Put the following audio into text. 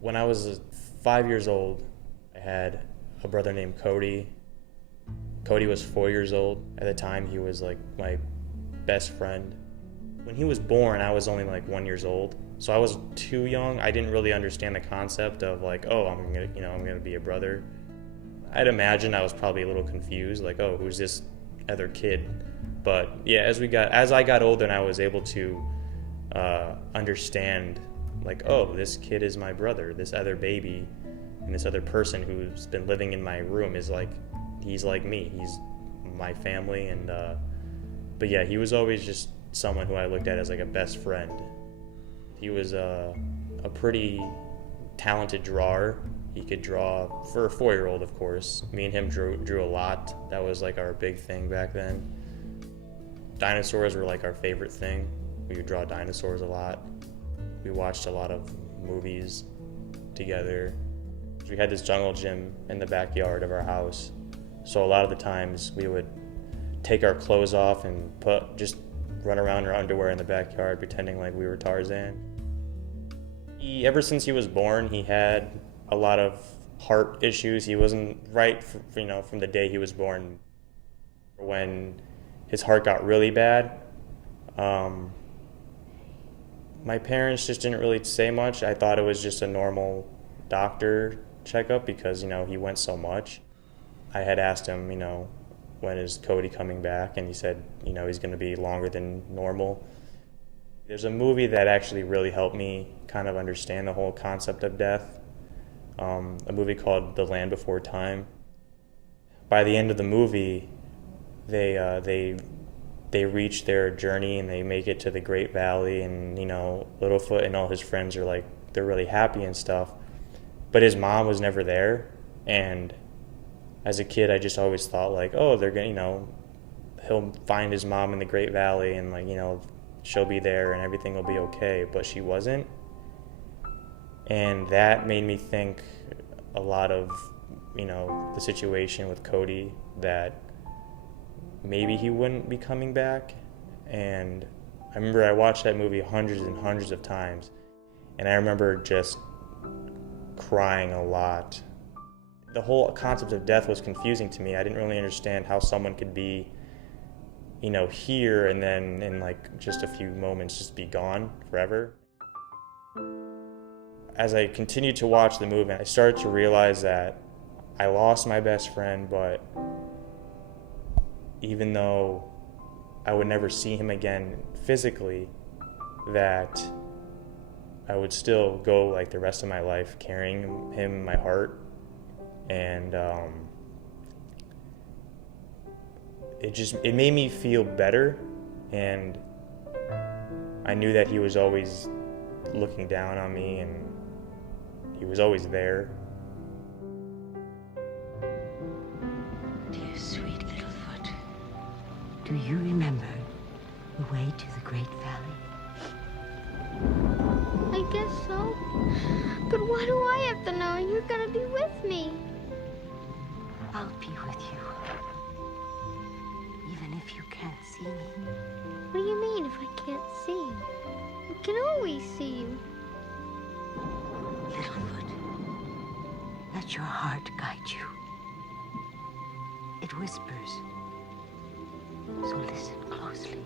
When I was 5 years old, I had a brother named Cody. Cody was 4 years old. At the time, he was like my best friend. When he was born, I was only like 1 years old. So I was too young. I didn't really understand the concept of like, oh, I'm gonna be a brother. I'd imagine I was probably a little confused, like, oh, who's this other kid? But yeah, as I got older and I was able to understand, like, oh, this kid is my brother. This other baby and this other person who's been living in my room is like, he's like me. He's my family, and but yeah, he was always just someone who I looked at as like a best friend. He was a pretty talented drawer. He could draw for a 4-year-old, of course. Me and him drew a lot. That was like our big thing back then. Dinosaurs were like our favorite thing. We would draw dinosaurs a lot. We watched a lot of movies together. We had this jungle gym in the backyard of our house. So a lot of the times we would take our clothes off and just run around in our underwear in the backyard pretending like we were Tarzan. Ever since he was born, he had a lot of heart issues. He wasn't right, from the day he was born. When his heart got really bad, my parents just didn't really say much. I thought it was just a normal doctor checkup because, he went so much. I had asked him, when is Cody coming back? And he said, he's going to be longer than normal. There's a movie that actually really helped me kind of understand the whole concept of death. A movie called The Land Before Time. By the end of the movie, they reach their journey and they make it to the Great Valley, and Littlefoot and all his friends are like, they're really happy and stuff. But his mom was never there, and as a kid, I just always thought like, oh, they're gonna, he'll find his mom in the Great Valley and like, she'll be there and everything will be okay. But she wasn't. And that made me think a lot of, the situation with Cody, that maybe he wouldn't be coming back. And I remember I watched that movie hundreds and hundreds of times. And I remember just crying a lot. The whole concept of death was confusing to me. I didn't really understand how someone could be, here and then in like just a few moments just be gone forever. As I continued to watch the movie, I started to realize that I lost my best friend, but even though I would never see him again physically, that I would still go like the rest of my life carrying him in my heart. And it made me feel better, and I knew that he was always looking down on me and he was always there. Dear sweet Littlefoot, do you remember the way to the Great Valley? I guess so. But why do I have to know you're gonna be with me? I'll be with you. Even if you can't see me. What do you mean if I can't see you? I can always see you. Littlefoot, let your heart guide you. It whispers, so listen closely.